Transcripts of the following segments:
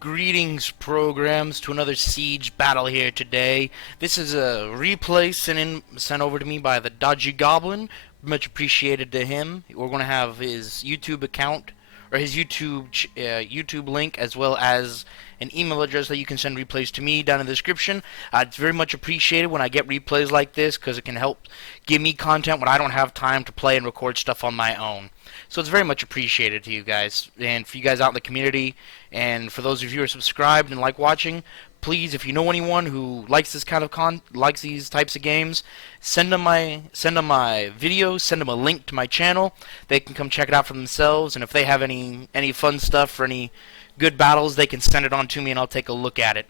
Greetings, programs, to another siege battle here today. This is a replay sent over to me by the Dodgy Goblin. Much appreciated to him. We're going to have his YouTube account, or his YouTube link, as well as an email address that you can send replays to me down in the description. It's very much appreciated when I get replays like this because it can help give me content when I don't have time to play and record stuff on my own. So it's very much appreciated to you guys, and for you guys out in the community, and for those of you who are subscribed and like watching, please, if you know anyone who likes this kind of likes these types of games, send them my videos, send them a link to my channel. They can come check it out for themselves, and if they have any fun stuff or any good battles, they can send it on to me, and I'll take a look at it.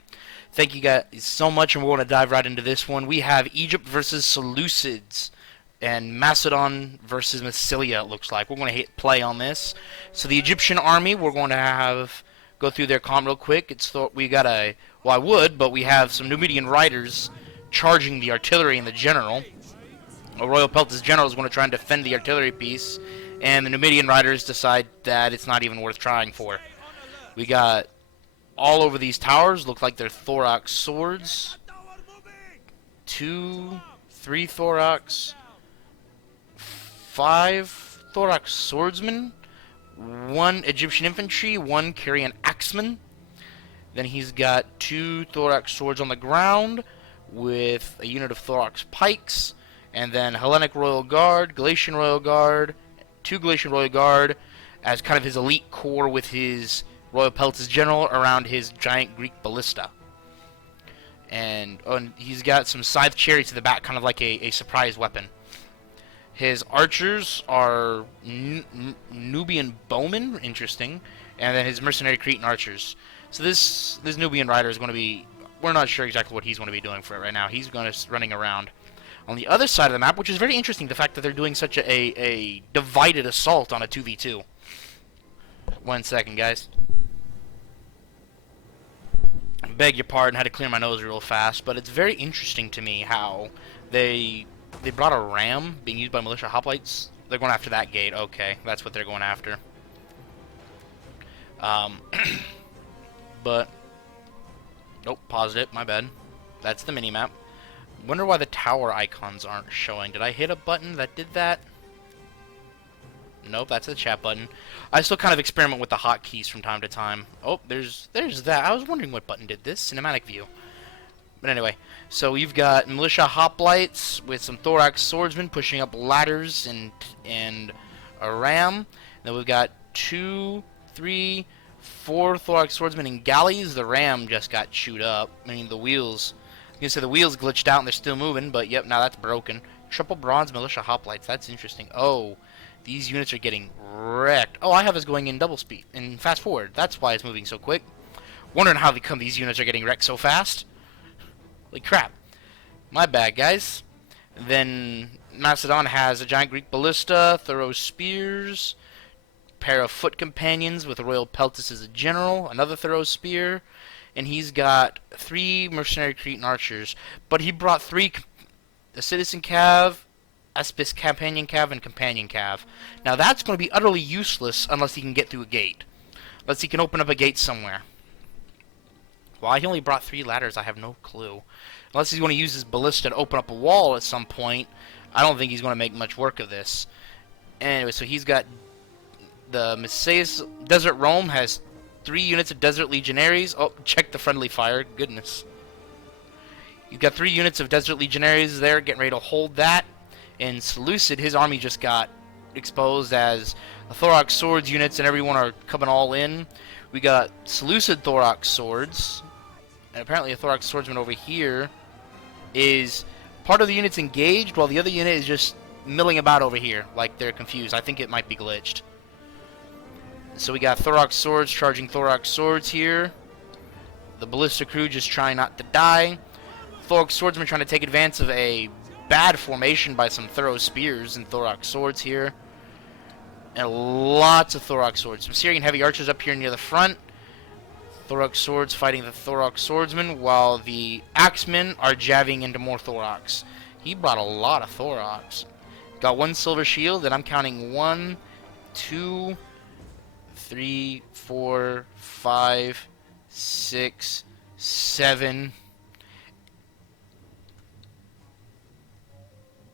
Thank you guys so much, and we're going to dive right into this one. We have Egypt versus Seleucids and Macedon versus Massilia, it looks like. We're going to hit play on this. So the Egyptian army, we're going to have go through their comm real quick. We got well, I would, but we have some Numidian riders charging the artillery and the general. A Royal Peltas general is going to try and defend the artillery piece, and the Numidian riders decide that it's not even worth trying for. We got all over these towers, look like they're Thorax swords. 2, 3 Thorax, 5 Thorax swordsmen, 1 Egyptian infantry, 1 Carian axeman. Then he's got 2 Thorax swords on the ground with a unit of Thorax pikes, and then Hellenic Royal Guard, Galatian Royal Guard, 2 Galatian Royal Guard as kind of his elite corps with his Royal Peltas general around his giant Greek ballista. And he's got some scythe chariots to the back, kind of like a surprise weapon. His archers are Nubian bowmen, interesting, and then his mercenary Cretan archers. So this Nubian rider is going to be, we're not sure exactly what he's going to be doing for it right now. He's going to running around. On the other side of the map, which is very interesting, the fact that they're doing such a divided assault on a 2v2. 1 second, guys. I beg your pardon, had to clear my nose real fast, but it's very interesting to me how they brought a ram being used by militia hoplites. They're going after that gate. Okay, that's what they're going after. But nope, paused it. My bad. That's the mini map. Wonder why the tower icons aren't showing. Did I hit a button that did that? Nope, that's the chat button. I still kind of experiment with the hotkeys from time to time. Oh, there's that. I was wondering what button did this. Cinematic view. But anyway, so you've got militia hoplites with some Thorax swordsmen pushing up ladders and a ram. Then we've got 2, 3, 4 Thorax swordsmen in galleys. The ram just got chewed up. I mean, the wheels. You can say the wheels glitched out and they're still moving, but yep, now that's broken. Triple bronze militia hoplites. That's interesting. Oh, these units are getting wrecked. Oh, I have us going in double speed and fast forward. That's why it's moving so quick. Wondering how these units are getting wrecked so fast. Holy crap. My bad, guys. Then Macedon has a giant Greek ballista, thorough spears, pair of foot companions with a Royal Peltas as a general, another thorough spear, and he's got 3 mercenary Cretan archers. But he brought 3, a citizen cav, Aspis companion cav, and companion cav. Now that's going to be utterly useless unless he can get through a gate. Unless he can open up a gate somewhere. Why he only brought 3 ladders, I have no clue. Unless he's going to use his ballista to open up a wall at some point, I don't think he's going to make much work of this. Anyway, so he's got the Messias. Desert Rome has 3 units of Desert Legionaries. Oh, check the friendly fire. Goodness. You've got 3 units of Desert Legionaries there, getting ready to hold that. And Seleucid, his army just got exposed as the Thorax swords units and everyone are coming all in. We got Seleucid Thorax swords. And apparently a Thorax swordsman over here is part of the unit's engaged while the other unit is just milling about over here like they're confused. I think it might be glitched. So we got Thorax swords charging Thorax swords here. The ballista crew just trying not to die. Thorax swordsmen trying to take advantage of a bad formation by some thorough spears and Thorax swords here. And lots of Thorax swords. Some Syrian heavy archers up here near the front. Thorax swords fighting the Thorax swordsmen, while the axemen are jabbing into more Thorax. He brought a lot of Thorax. Got 1 silver shield, and I'm counting 1, 2, 3, 4, 5, 6, 7,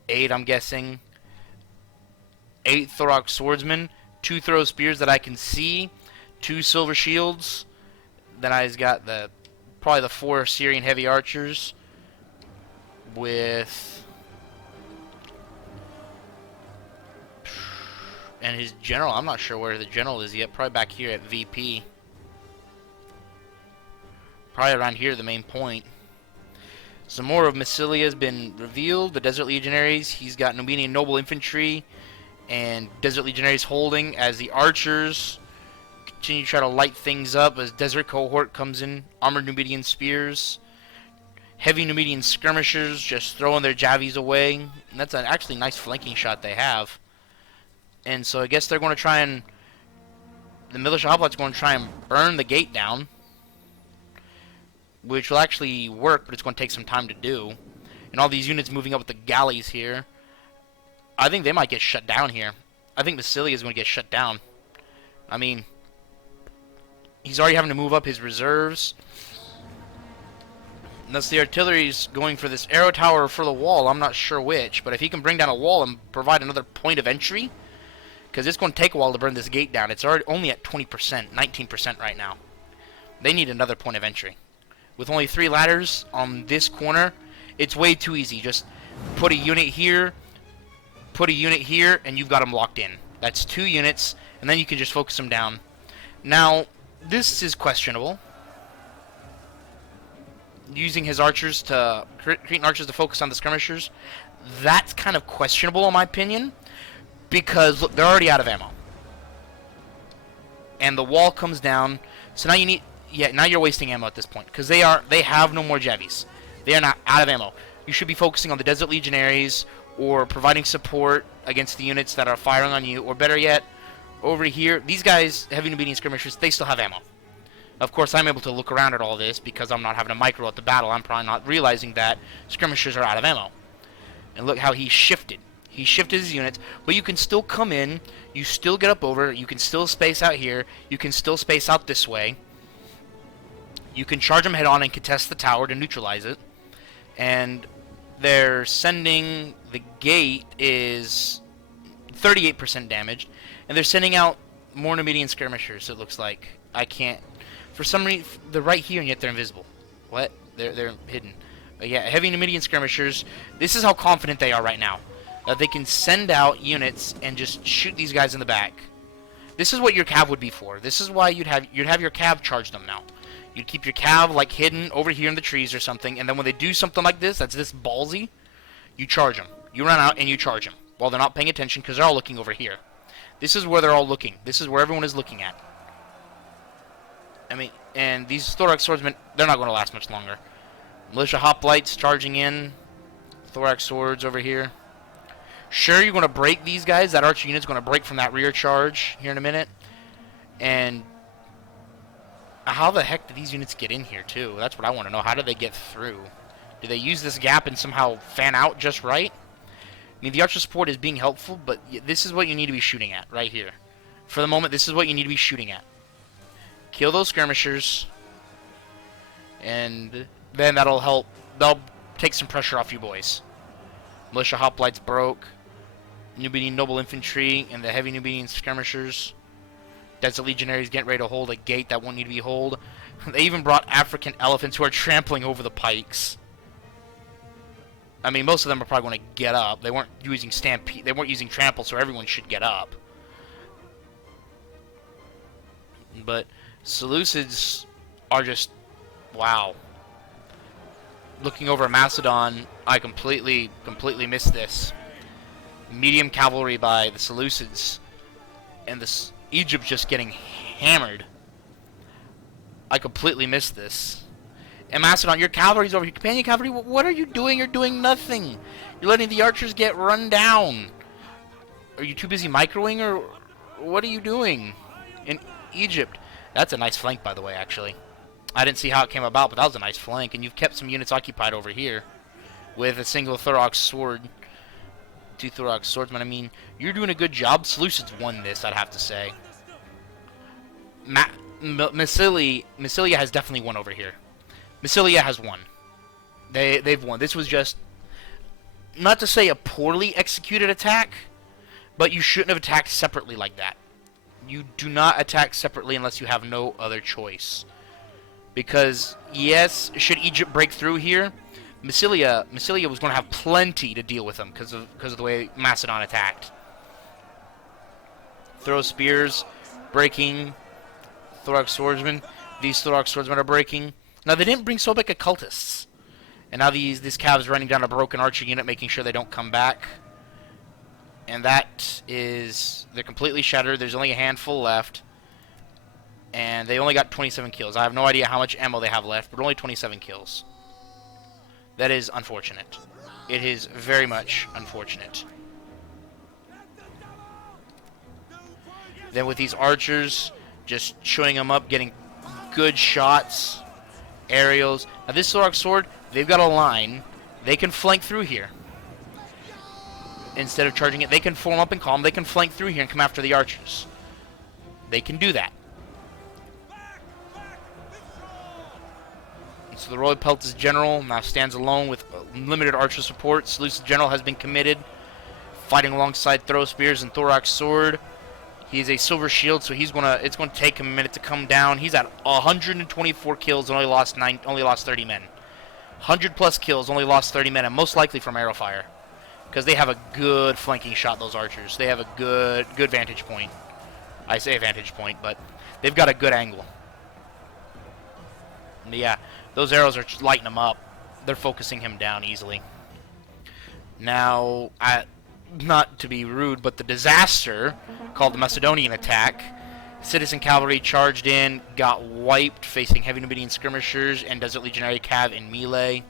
8, I'm guessing. 8 Thorok Swordsmen, 2 Throw Spears that I can see, 2 Silver Shields. Then I've got probably the 4 Syrian Heavy Archers with... And his general, I'm not sure where the general is yet. Probably back here at VP. Probably around here, the main point. Some more of Massilia has been revealed. The Desert Legionaries. He's got Numidian Noble Infantry and Desert Legionaries holding as the archers continue to try to light things up as Desert Cohort comes in. Armored Numidian Spears. Heavy Numidian Skirmishers just throwing their javies away. And that's an actually nice flanking shot they have. And so I guess they're going to try and... The Militia Hoplites going to try and burn the gate down. Which will actually work, but it's going to take some time to do. And all these units moving up with the galleys here. I think they might get shut down here. I think Massilia is going to get shut down. I mean... He's already having to move up his reserves. Unless the artillery's going for this arrow tower or for the wall, I'm not sure which. But if he can bring down a wall and provide another point of entry... Because it's going to take a while to burn this gate down. It's already only at 20%, 19% right now. They need another point of entry. With only 3 ladders on this corner, it's way too easy. Just put a unit here, and you've got them locked in. That's 2 units, and then you can just focus them down. Now, this is questionable. Using his archers to... Cretan archers to focus on the skirmishers. That's kind of questionable in my opinion. Because, look, they're already out of ammo. And the wall comes down. So now you need... Yeah, now you're wasting ammo at this point. Because they have no more Javies. They are not out of ammo. You should be focusing on the Desert Legionaries or providing support against the units that are firing on you. Or better yet, over here, these guys, Heavy Numidian Skirmishers, they still have ammo. Of course, I'm able to look around at all this because I'm not having a micro at the battle. I'm probably not realizing that Skirmishers are out of ammo. And look how he shifted. He shifted his units, but you can still come in, you still get up over, you can still space out here, you can still space out this way. You can charge them head on and contest the tower to neutralize it. And they're sending, the gate is 38% damaged, and they're sending out more Numidian Skirmishers, it looks like. I can't, for some reason, they're right here and yet they're invisible. What? They're hidden. But yeah, Heavy Numidian Skirmishers, this is how confident they are right now. That they can send out units and just shoot these guys in the back. This is what your cav would be for. This is why you'd have your cav charge them now. You'd keep your cav like hidden over here in the trees or something, and then when they do something like this, that's this ballsy, you charge them. You run out and you charge them while they're not paying attention because they're all looking over here. This is where they're all looking. This is where everyone is looking at. I mean, and these Thorax Swordsmen, they're not going to last much longer. Militia Hoplites charging in. Thorax Swords over here. Sure, you're going to break these guys. That archer unit's going to break from that rear charge here in a minute. And how the heck did these units get in here, too? That's what I want to know. How did they get through? Do they use this gap and somehow fan out just right? I mean, the archer support is being helpful, but this is what you need to be shooting at right here. For the moment, this is what you need to be shooting at. Kill those skirmishers. And then that'll help. They'll take some pressure off you boys. Militia Hoplites broke. Numidian Noble Infantry and the Heavy Numidian Skirmishers. Desert Legionaries getting ready to hold a gate that won't need to be held. They even brought African elephants who are trampling over the pikes. I mean, most of them are probably going to get up. They weren't using stampede. They weren't using trample, so everyone should get up. But Seleucids are just... wow. Looking over Macedon, I completely missed this. Medium cavalry by the Seleucids, and this Egypt just getting hammered. I completely missed this. And Macedon, your cavalry's over here. Companion cavalry, what are you doing? You're doing nothing. You're letting the archers get run down. Are you too busy microing, or what are you doing? In Egypt, that's a nice flank, by the way, actually. I didn't see how it came about, but that was a nice flank. And you've kept some units occupied over here with a single Thorax sword. 2 Thorax swordsmen. I mean, you're doing a good job. Seleucids won this, I'd have to say. Massilia has definitely won over here. Massilia has won. They've won. This was just, not to say a poorly executed attack, but you shouldn't have attacked separately like that. You do not attack separately unless you have no other choice. Because, yes, should Egypt break through here, Massilia was going to have plenty to deal with them because of the way Macedon attacked. Throw spears, breaking, Thorax swordsmen. These Thorax swordsmen are breaking. Now, they didn't bring Sobek occultists. And now these Cavs running down a broken archer unit, making sure they don't come back. And that is... they're completely shattered. There's only a handful left. And they only got 27 kills. I have no idea how much ammo they have left, but only 27 kills. That is unfortunate. It is very much unfortunate. Then with these archers, just chewing them up, getting good shots, aerials. Now this Thorax sword, they've got a line. They can flank through here. Instead of charging it, they can form up in column. They can flank through here and come after the archers. They can do that. So the Royal Peltas General now stands alone with limited archer support. Seleucid General has been committed, fighting alongside Throw Spears and Thorax Sword. He's a Silver Shield, so it's gonna take him a minute to come down. He's at 124 kills and only lost 30 men. 100 plus kills, only lost 30 men, and most likely from arrow fire. Because they have a good flanking shot, those archers. They have a good vantage point. I say vantage point, but they've got a good angle. But yeah, those arrows are just lighting him up. They're focusing him down easily. Now, not to be rude, but the disaster called the Macedonian attack. Citizen cavalry charged in, got wiped, facing heavy Numidian skirmishers and Desert Legionary Cav in melee.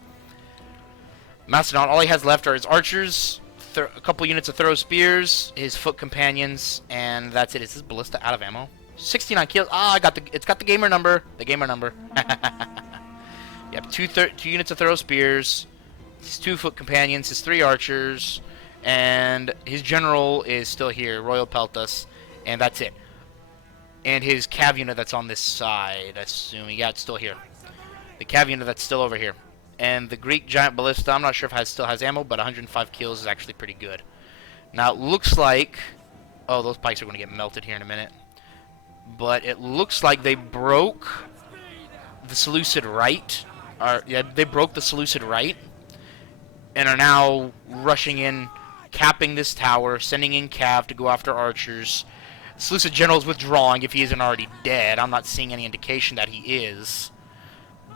Macedon, all he has left are his archers, a couple units of throw spears, his foot companions, and that's it. Is this ballista out of ammo? 69 kills. Ah, it's got the gamer number. The gamer number. Yep, two units of throw spears, his 2 foot companions, his 3 archers, and his general is still here, Royal Peltas, and that's it. And his cav unit that's on this side, assuming, yeah, it's still here. The cav unit that's still over here. And the Greek giant ballista, I'm not sure if it still has ammo, but 105 kills is actually pretty good. Now, it looks like... oh, those pikes are going to get melted here in a minute. But it looks like they broke the Seleucid right. Yeah, they broke the Seleucid right. And are now rushing in, capping this tower, sending in cav to go after archers. Seleucid general's withdrawing if he isn't already dead. I'm not seeing any indication that he is.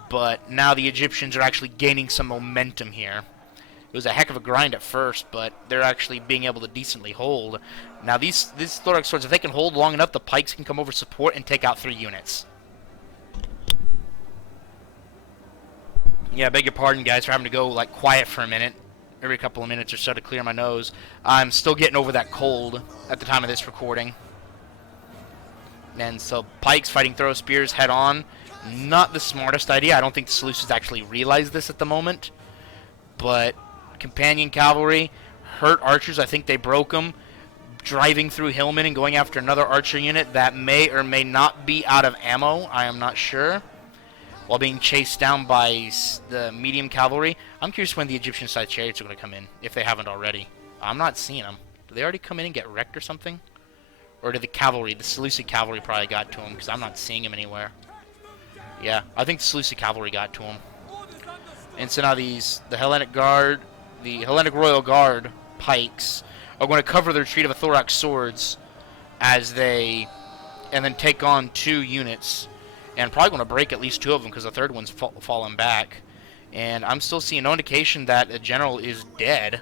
But now the Egyptians are actually gaining some momentum here. It was a heck of a grind at first, but they're actually being able to decently hold. Now these Thorax swords, if they can hold long enough, the pikes can come over support and take out 3 units. Yeah, I beg your pardon, guys, for having to go like quiet for a minute. Every couple of minutes or so to clear my nose. I'm still getting over that cold at the time of this recording. And so pikes fighting throw spears head on. Not the smartest idea. I don't think the Seleucids actually realize this at the moment. But companion cavalry hurt archers. I think they broke them. Driving through hillmen and going after another archer unit that may or may not be out of ammo. I am not sure. While being chased down by the medium cavalry. I'm curious when the Egyptian side chariots are going to come in, if they haven't already. I'm not seeing them. Do they already come in and get wrecked or something? Or did the cavalry, the Seleucid cavalry probably got to them, because I'm not seeing them anywhere. Yeah, I think the Seleucid cavalry got to them. And so now the Hellenic Guard, the Hellenic Royal Guard pikes are going to cover the retreat of the Thorax swords as they, and then take on 2 units. And probably going to break at least 2 of them because the third one's fallen back. And I'm still seeing no indication that a general is dead.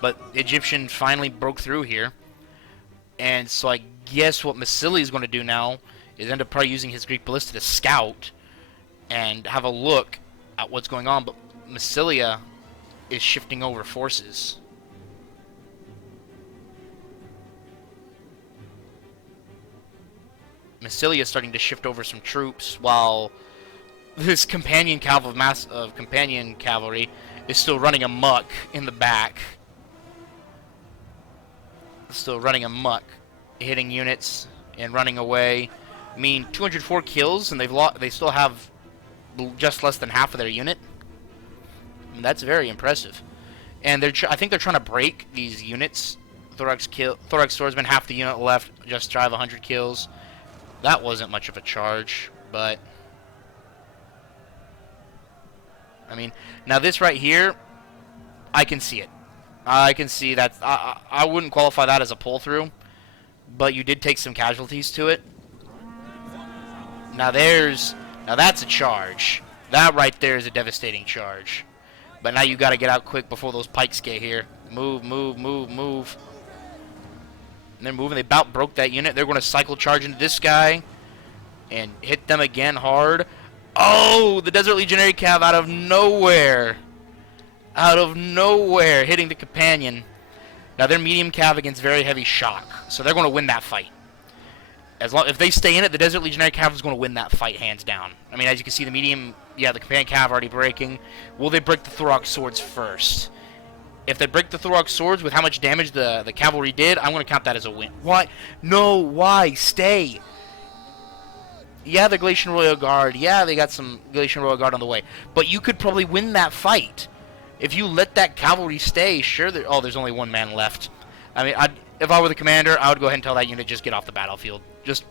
But the Egyptian finally broke through here. And so I guess what Massilia is going to do now is end up probably using his Greek ballista to scout and have a look at what's going on. But Massilia is shifting over forces. Massilia is starting to shift over some troops while this companion companion cavalry is still running amok in the back. Still running amok, hitting units and running away. I mean, 204 kills, and they still have just less than half of their unit. I mean, that's very impressive. And I think they're trying to break these units. Thorax Swordsman, half the unit left, just drive 100 kills. That wasn't much of a charge, but I mean, now this right here, I can see it. I can see that. I wouldn't qualify that as a pull-through, but you did take some casualties to it. Now that's a charge. That right there is a devastating charge. But now you got to get out quick before those pikes get here. Move, move, move, move. And they're moving. They about broke that unit. They're going to cycle charge into this guy and hit them again hard. Oh, the Desert Legionary Cav out of nowhere. Out of nowhere, hitting the companion. Now they're medium cav against very heavy shock, so they're going to win that fight. If they stay in it, the Desert Legionary Cav is going to win that fight hands down. I mean, as you can see, the medium, yeah, the companion cav already breaking. Will they break the Thorax Swords first? If they break the Thorax Swords with how much damage the cavalry did, I'm going to count that as a win. Why? No, why? Stay. Yeah, the Galatian Royal Guard. Yeah, they got some Galatian Royal Guard on the way. But you could probably win that fight. If you let that cavalry stay, sure. Oh, there's only one man left. I mean, if I were the commander, I would go ahead and tell that unit, just get off the battlefield. Just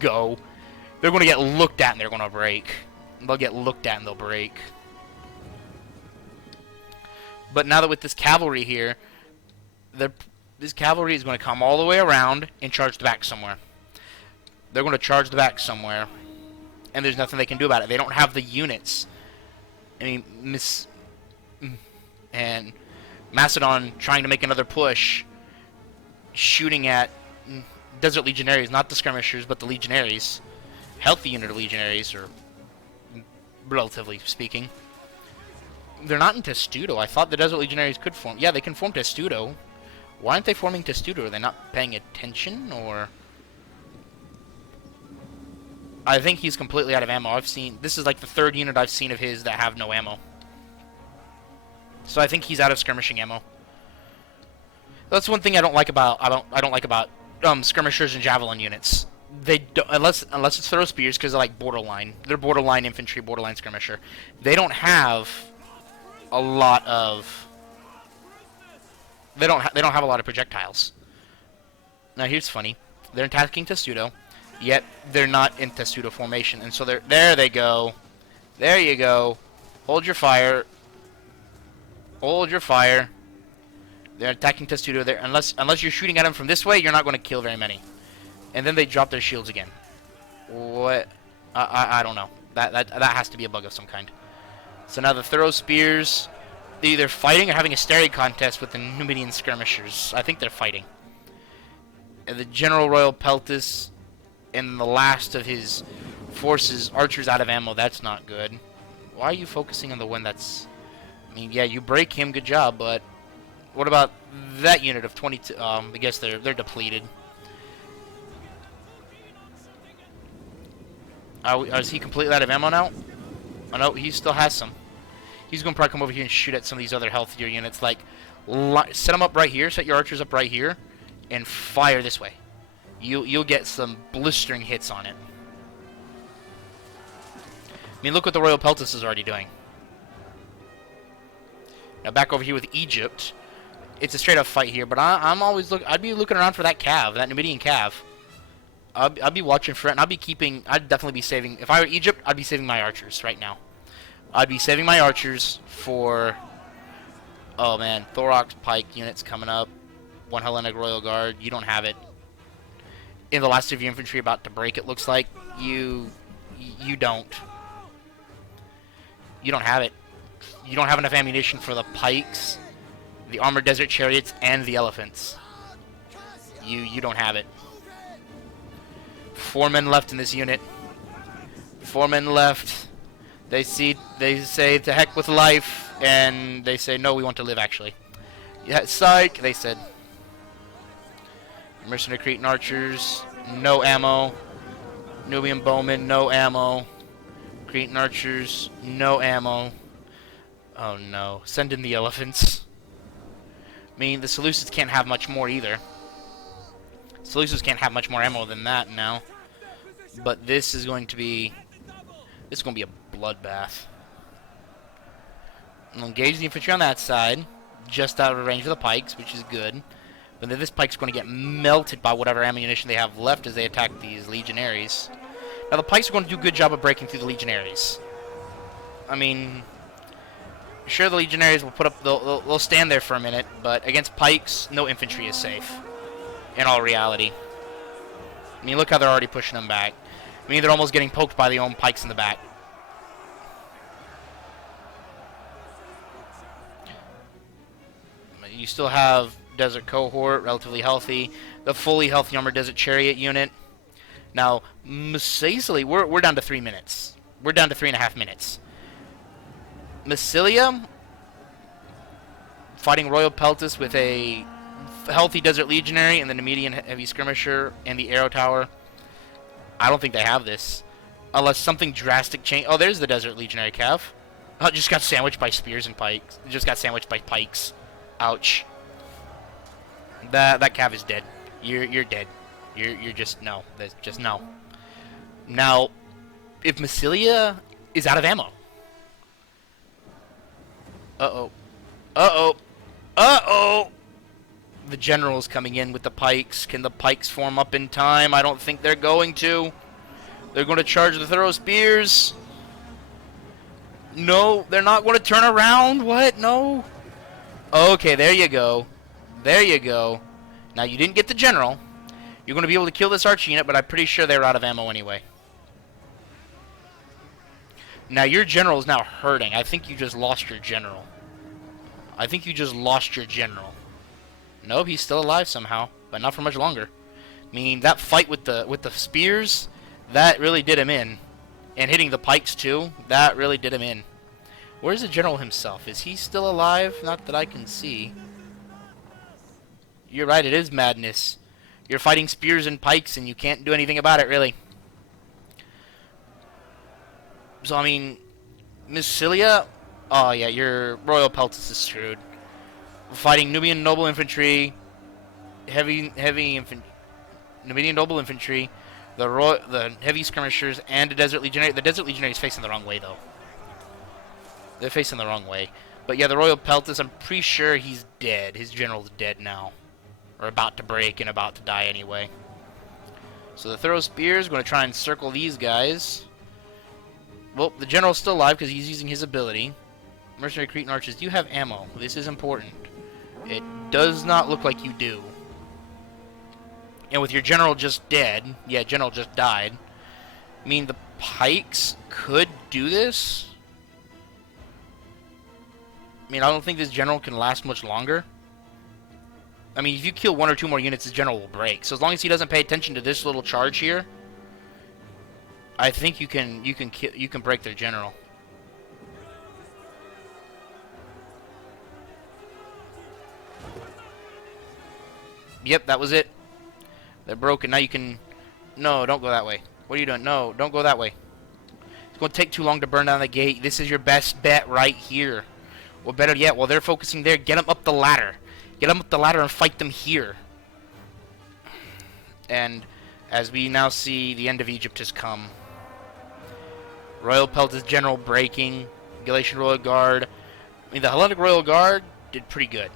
go. They're going to get looked at and they're going to break. They'll get looked at and they'll break. But now that with this cavalry here, this cavalry is going to come all the way around and charge the back somewhere. They're going to charge the back somewhere, and there's nothing they can do about it. They don't have the units. I mean, and Macedon trying to make another push, shooting at Desert Legionaries, not the skirmishers, but the Legionaries. Healthy unit of Legionaries, or relatively speaking. They're not in Testudo. I thought the Desert Legionaries could form. Yeah, they can form Testudo. Why aren't they forming Testudo? Are they not paying attention, or? I think he's completely out of ammo. This is like the third unit I've seen of his that have no ammo. So I think he's out of skirmishing ammo. That's one thing I don't like about skirmishers and javelin units. They don't, unless it's throw spears, because they're like borderline. They're borderline infantry, borderline skirmisher. They don't have a lot of. They don't have a lot of projectiles. Now here's funny. They're attacking Testudo, yet they're not in Testudo formation, and so there they go. There you go. Hold your fire. Hold your fire. They're attacking Testudo there. Unless you're shooting at them from this way, you're not going to kill very many. And then they drop their shields again. What? I don't know. That has to be a bug of some kind. So now the throw spears, they're either fighting or having a stare contest with the Numidian skirmishers. I think they're fighting. And the General Royal Peltis and the last of his forces, archers out of ammo. That's not good. Why are you focusing on the one that's... I mean, yeah, you break him, good job, but what about that unit of 22? I guess they're depleted. Is he completely out of ammo now? Oh no, he still has some. He's going to probably come over here and shoot at some of these other healthier units. Like, set them up right here, set your archers up right here, and fire this way. You'll get some blistering hits on it. I mean, look what the Royal Peltis is already doing. Now back over here with Egypt, it's a straight up fight here. But I'd be looking around for that cav, that Numidian cav. I'd be watching for it, and I'd definitely be saving. If I were Egypt, I'd be saving my archers right now. I'd be saving my archers for. Oh man, Thorax Pike units coming up. One Hellenic Royal Guard. You don't have it. In the last of your infantry about to break, it looks like you don't. You don't have it. You don't have enough ammunition for the pikes, the armored desert chariots, and the elephants. You don't have it. 4 men left in this unit. 4 men left. They say to heck with life, and they say no, we want to live actually. Yeah, psych, they said. Mercenary Cretan archers, no ammo. Nubian bowmen, no ammo. Cretan archers, no ammo. Oh no. Send in the elephants. I mean, the Seleucids can't have much more either. Seleucids can't have much more ammo than that now. But this is going to be a bloodbath. We'll engage the infantry on that side, just out of range of the pikes, which is good. But then this pike's going to get melted by whatever ammunition they have left as they attack these legionaries. Now the pikes are going to do a good job of breaking through the legionaries. I mean, sure, the legionaries will put up, they'll stand there for a minute, but against pikes, no infantry is safe. In all reality. I mean, look how they're already pushing them back. I mean, they're almost getting poked by the own pikes in the back. You still have Desert Cohort, relatively healthy. The fully healthy armored Desert Chariot unit. Now, Massili, we're down to 3 minutes. We're down to 3.5 minutes. Massilia, fighting Royal Peltis with a healthy Desert Legionary and the Nemedian Heavy Skirmisher and the Arrow Tower. I don't think they have this. Unless something drastic change. Oh, there's the Desert Legionary Cav. Oh, just got sandwiched by spears and pikes. Just got sandwiched by pikes. Ouch. That Cav is dead. You're dead. You're just no. That's just no. Now, if Massilia is out of ammo. Uh-oh. Uh-oh. Uh-oh! The general's coming in with the pikes. Can the pikes form up in time? I don't think they're going to. They're going to charge the thorough spears. No, they're not going to turn around. What? No. Okay, there you go. There you go. Now, you didn't get the general. You're going to be able to kill this archer unit, but I'm pretty sure they're out of ammo anyway. Now, your general is now hurting. I think you just lost your general. I think you just lost your general. Nope, he's still alive somehow, but not for much longer. I mean, that fight with the spears, that really did him in. And hitting the pikes, too, that really did him in. Where's the general himself? Is he still alive? Not that I can see. You're right, it is madness. You're fighting spears and pikes, and you can't do anything about it, really. So, I mean, Massilia... Oh, yeah, your Royal Peltis is screwed. Fighting Numidian Noble Infantry, heavy infantry, Numidian Noble Infantry, the Heavy Skirmishers, and the Desert Legionary. The Desert Legionary is facing the wrong way, though. They're facing the wrong way. But, yeah, the Royal Peltis, I'm pretty sure he's dead. His general's dead now. Or about to break and about to die anyway. So the Thorough Spear is going to try and circle these guys. Well, the general's still alive because he's using his ability. Mercenary Cretan Archers, do you have ammo? This is important. It does not look like you do. And with your general just dead, yeah, general just died. I mean, the pikes could do this. I mean, I don't think this general can last much longer. I mean, if you kill 1 or 2 more units, this general will break. So as long as he doesn't pay attention to this little charge here, I think you can break their general. Yep, that was it. They're broken. Now you can... No, don't go that way. What are you doing? No, don't go that way. It's going to take too long to burn down the gate. This is your best bet right here. Or better yet, while they're focusing there, get them up the ladder. Get them up the ladder and fight them here. And as we now see, the end of Egypt has come. Royal Peltis general breaking. Galatian Royal Guard. I mean, the Hellenic Royal Guard did pretty good.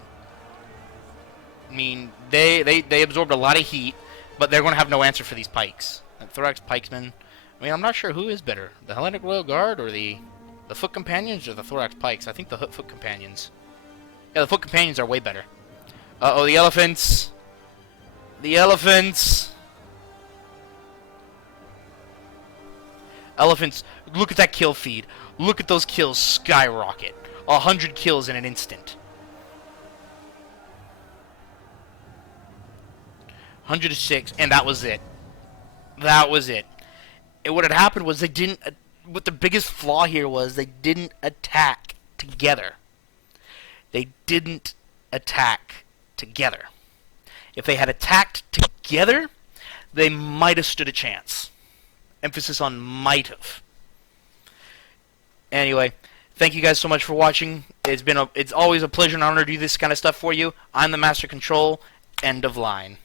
I mean, they absorbed a lot of heat, but they're going to have no answer for these pikes. Thorax Pikesmen. I mean, I'm not sure who is better, the Hellenic Royal Guard or the Foot Companions or the Thorax Pikes. I think the Foot Companions. Yeah, the Foot Companions are way better. Uh-oh, the elephants. The elephants. Elephants, look at that kill feed. Look at those kills skyrocket. 100 kills in an instant. 106, and that was it. That was it. And what had happened was they didn't... What the biggest flaw here was they didn't attack together. They didn't attack together. If they had attacked together, they might have stood a chance. Emphasis on might have. Anyway, thank you guys so much for watching. It's always a pleasure and honor to do this kind of stuff for you. I'm the Master Control. End of line.